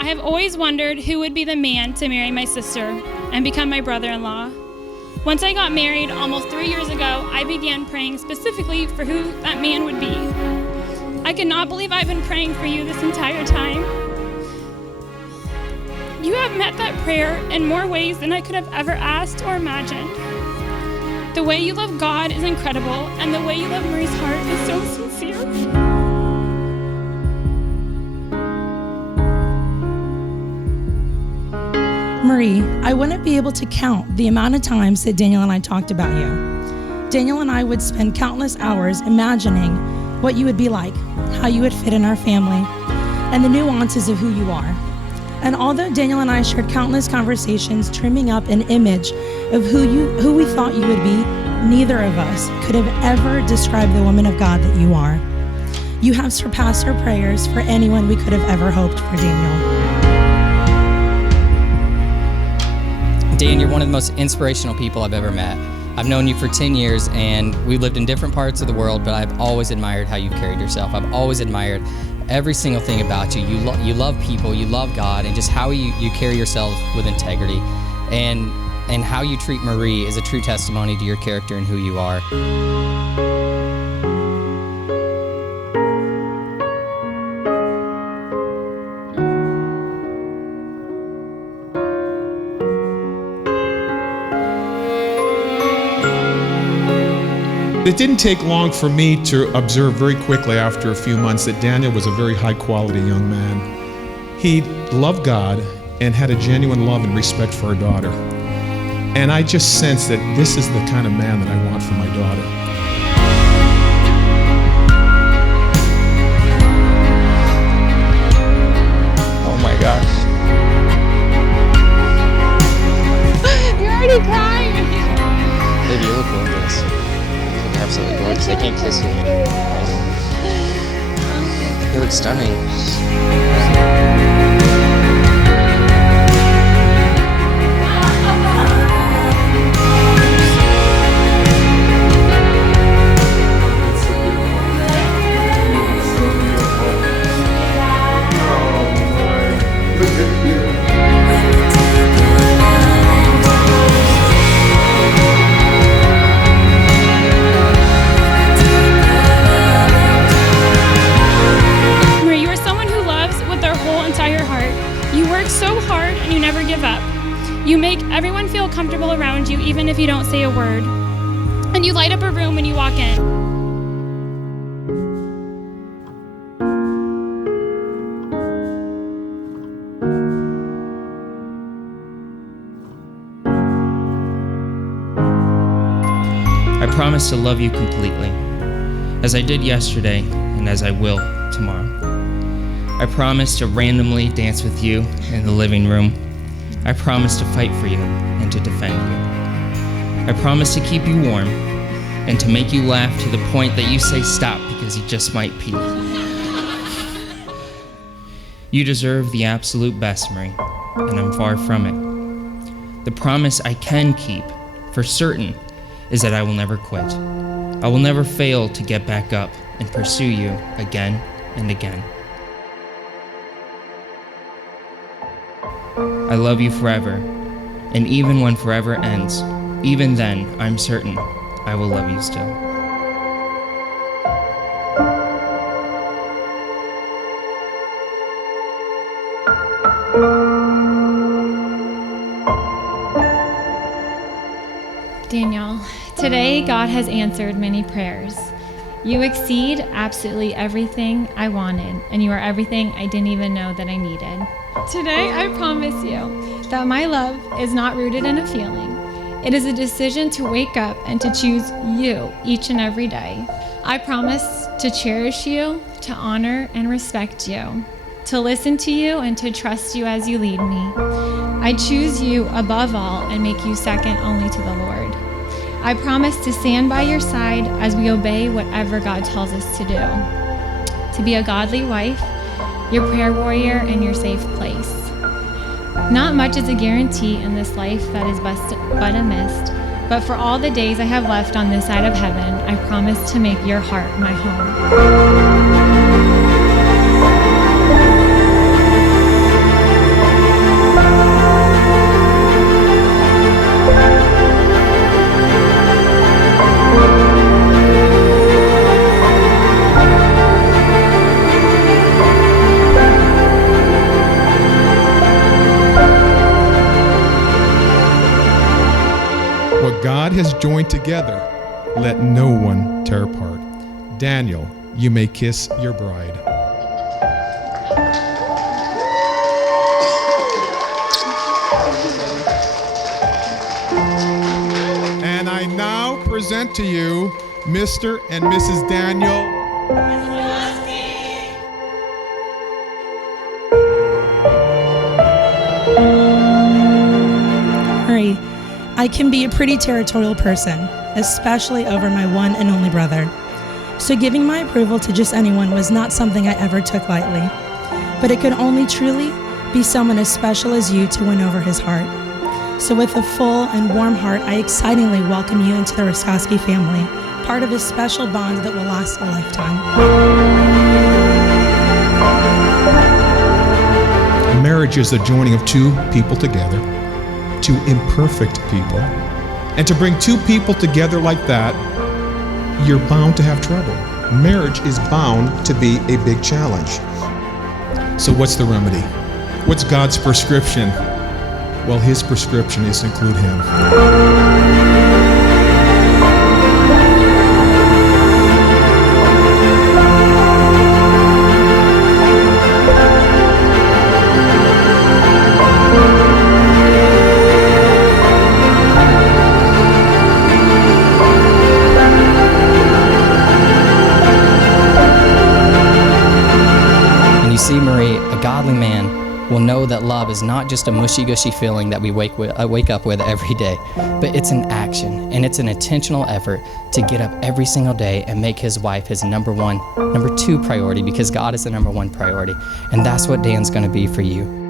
I have always wondered who would be the man to marry my sister and become my brother-in-law. Once I got married almost 3 years ago, I began praying specifically for who that man would be. I cannot believe I've been praying for you this entire time. You have met that prayer in more ways than I could have ever asked or imagined. The way you love God is incredible, and the way you love Marie's heart is so sincere. Marie, I wouldn't be able to count the amount of times that Daniel and I talked about you. Daniel and I would spend countless hours imagining what you would be like, how you would fit in our family, and the nuances of who you are. And although Daniel and I shared countless conversations dreaming up an image of who we thought you would be, neither of us could have ever described the woman of God that you are. You have surpassed our prayers for anyone we could have ever hoped for, Daniel. Dan, you're one of the most inspirational people I've ever met. I've known you for 10 years and we lived in different parts of the world, but I've always admired how you've carried yourself. I've always admired every single thing about you. You love people, you love God, and just how you carry yourself with integrity. And how you treat Marie is a true testimony to your character and who you are. It didn't take long for me to observe very quickly after a few months that Daniel was a very high-quality young man. He loved God and had a genuine love and respect for our daughter. And I just sensed that this is the kind of man that I want for my daughter. Oh my gosh. You're already crying. Baby, you look gorgeous. You look absolutely gorgeous. I can't kiss you. You look stunning. You make everyone feel comfortable around you, even if you don't say a word. And you light up a room when you walk in. I promise to love you completely, as I did yesterday and as I will tomorrow. I promise to randomly dance with you in the living room. I promise to fight for you and to defend you. I promise to keep you warm and to make you laugh to the point that you say stop because you just might pee. You deserve the absolute best, Marie, and I'm far from it. The promise I can keep for certain is that I will never quit. I will never fail to get back up and pursue you again and again. I love you forever, and even when forever ends, even then, I'm certain I will love you still. Daniel, today God has answered many prayers. You exceed absolutely everything I wanted, and you are everything I didn't even know that I needed. Today, I promise you that my love is not rooted in a feeling. It is a decision to wake up and to choose you each and every day. I promise to cherish you, to honor and respect you, to listen to you and to trust you as you lead me. I choose you above all and make you second only to the Lord. I promise to stand by your side as we obey whatever God tells us to do. To be a godly wife, your prayer warrior, and your safe place. Not much is a guarantee in this life that is but a mist, but for all the days I have left on this side of heaven, I promise to make your heart my home. has joined together, let no one tear apart. Daniel, you may kiss your bride. And I now present to you Mr. and Mrs. Daniel. I can be a pretty territorial person, especially over my one and only brother. So giving my approval to just anyone was not something I ever took lightly. But it could only truly be someone as special as you to win over his heart. So with a full and warm heart, I excitingly welcome you into the Roskowski family, part of a special bond that will last a lifetime. Marriage is the joining of two people together, two imperfect people. And to bring two people together like that, you're bound to have trouble. Marriage is bound to be a big challenge. So what's the remedy? What's God's prescription? Well, his prescription is to include him. See, Marie, a godly man will know that love is not just a mushy-gushy feeling that we wake up with every day, but it's an action, and it's an intentional effort to get up every single day and make his wife his number two priority, because God is the number one priority, and that's what Dan's going to be for you.